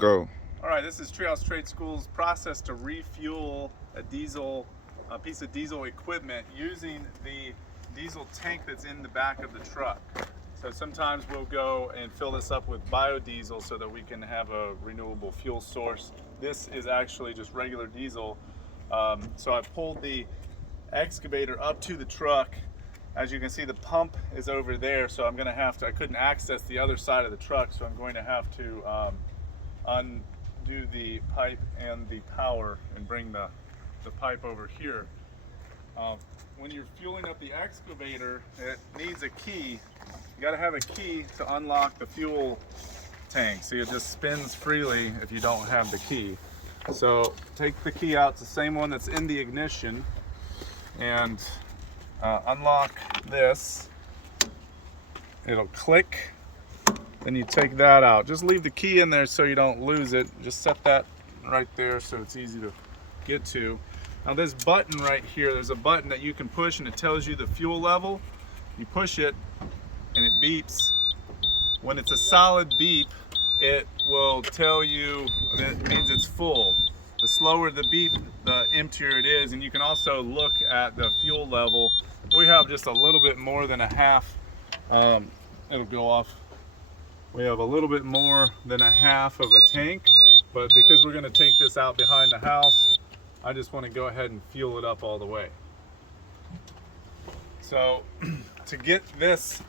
Go. All right, this is Treehouse Trade School's process to refuel a piece of diesel equipment using the diesel tank that's in the back of the truck. So sometimes we'll go and fill this up with biodiesel so that we can have a renewable fuel source. This is actually just regular diesel. So I pulled the excavator up to the truck. As you can see, the pump is over there, so I'm gonna have to, I couldn't access the other side of the truck, so I'm going to have to undo the pipe and the power and bring the pipe over here. When you're fueling up the excavator, it needs a key. You gotta have a key to unlock the fuel tank, so it just spins freely if you don't have the key. So take the key out, it's the same one that's in the ignition, and unlock this. It'll click, then you take that out. Just leave the key in there so you don't lose it. Just set that right there so it's easy to get to. Now this button right here, there's a button that you can push and it tells you the fuel level. You push it and it beeps. When it's a solid beep, it will tell you that means it's full. The slower the beep, the emptier it is, and you can also look at the fuel level. We have just a little bit more than a half, it'll go off. We have a little bit more than a half of a tank, but because we're gonna take this out behind the house, I just wanna go ahead and fuel it up all the way. So to get this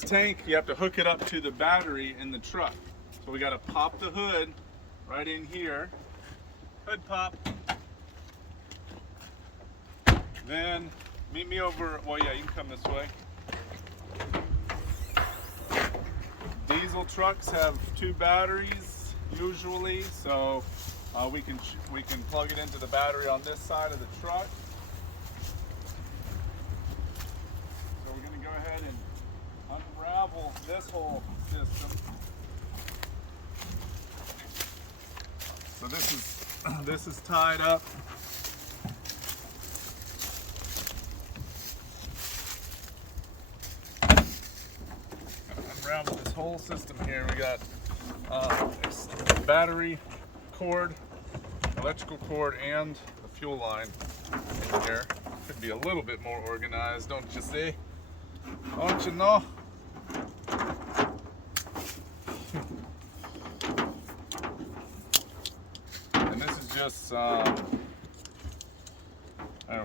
tank, you have to hook it up to the battery in the truck. So we gotta pop the hood right in here. Hood pop. Then meet me over, well yeah, you can come this way. Diesel trucks have 2 batteries usually, so we can plug it into the battery on this side of the truck. So we're going to go ahead and unravel this whole system. So this is tied up. Unravel this whole system here. We got battery cord, electrical cord, and the fuel line in here. Could be a little bit more organized, don't you see? Don't you know? And this is just there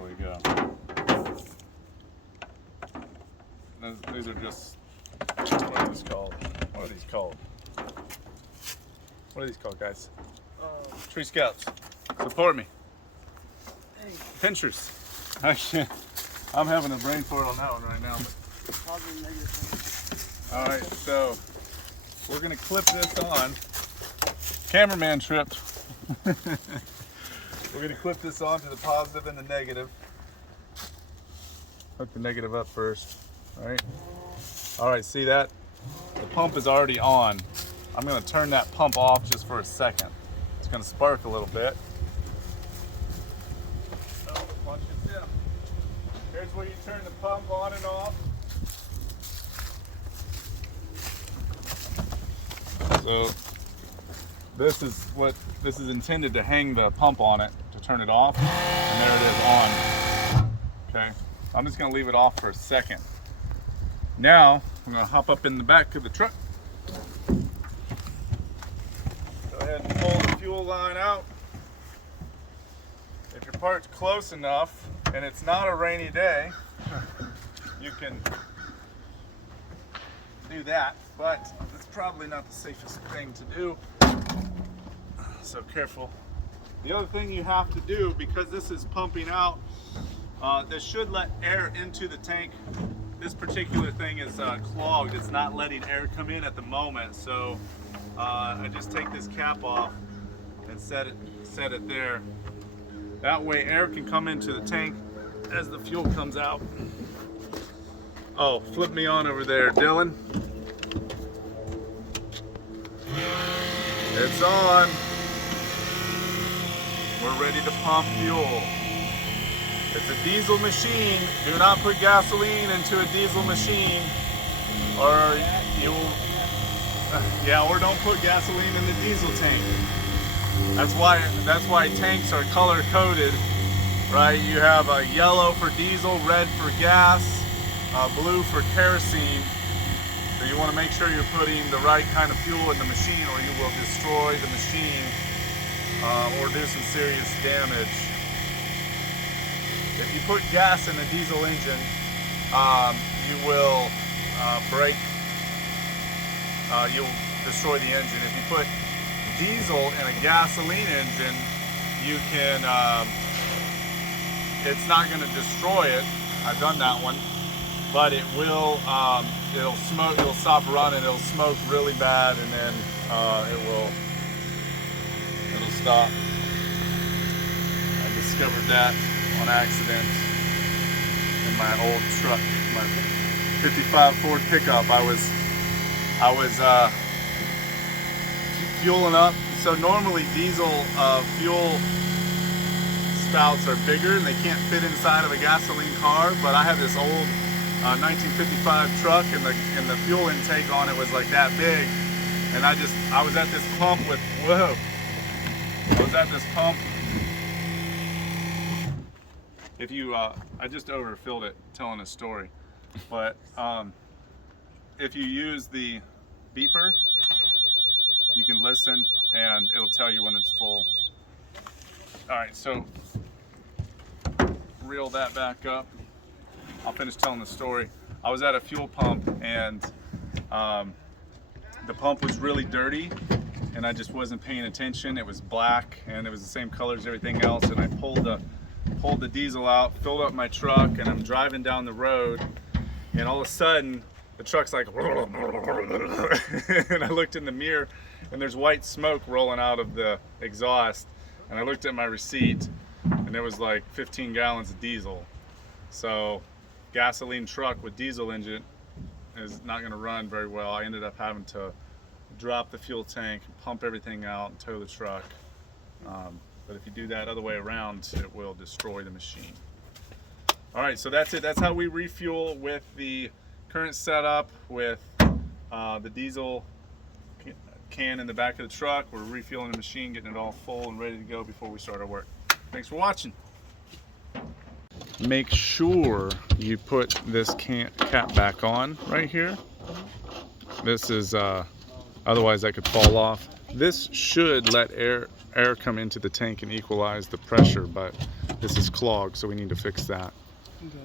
we go. These are just, what are these called? What are these called? What are these called, guys? Tree Scouts. Support me. Hey. Pinchers. I'm having a brain fart on that one right now. All right, so we're gonna clip this on. Cameraman tripped. We're gonna clip this on to the positive and the negative. Hook the negative up first. All right, see that? The pump is already on. I'm gonna turn that pump off just for a second. It's gonna spark a little bit. So, watch your tip. Here's where you turn the pump on and off. So, this is intended to hang the pump on it to turn it off, and there it is on. Okay, I'm just gonna leave it off for a second. Now, I'm gonna hop up in the back of the truck. Go ahead and pull the fuel line out. If your part's close enough and it's not a rainy day, you can do that, but it's probably not the safest thing to do. So careful. The other thing you have to do, because this is pumping out, this should let air into the tank. This particular thing is clogged. It's not letting air come in at the moment. So I just take this cap off and set it there. That way air can come into the tank as the fuel comes out. Oh, flip me on over there, Dylan. It's on. We're ready to pump fuel. It's a diesel machine. Do not put gasoline into a diesel machine or you will Yeah, or don't put gasoline in the diesel tank. That's why tanks are color coded, right? You have a yellow for diesel, red for gas, blue for kerosene. So you want to make sure you're putting the right kind of fuel in the machine, or you will destroy the machine or do some serious damage. If you put gas in a diesel engine, you will break. You'll destroy the engine. If you put diesel in a gasoline engine, you can. It's not going to destroy it. I've done that one, but it will. It'll smoke. It'll stop running. It'll smoke really bad, and then it'll stop. I discovered that on accident in my old truck, my '55 Ford pickup. I was fueling up. So normally diesel fuel spouts are bigger and they can't fit inside of a gasoline car, but I have this old 1955 truck and the fuel intake on it was like that big, and I was at this pump with I was at this pump. If you I just overfilled it telling a story, but if you use the beeper, you can listen and it'll tell you when it's full. All right, so reel that back up. I'll finish telling the story. I was at a fuel pump and the pump was really dirty and I just wasn't paying attention. It was black and it was the same color as everything else, and I pulled the diesel out, filled up my truck, and I'm driving down the road, and all of a sudden the truck's like and I looked in the mirror and there's white smoke rolling out of the exhaust, and I looked at my receipt and there was like 15 gallons of diesel. So gasoline truck with diesel engine is not going to run very well. I ended up having to drop the fuel tank, pump everything out, and tow the truck. But if you do that other way around, it will destroy the machine. All right, so that's it. That's how we refuel with the current setup with the diesel can in the back of the truck. We're refueling the machine, getting it all full and ready to go before we start our work. Thanks for watching. Make sure you put this cap back on right here. This is otherwise that could fall off. This should let air come into the tank and equalize the pressure, but this is clogged, so we need to fix that. Okay.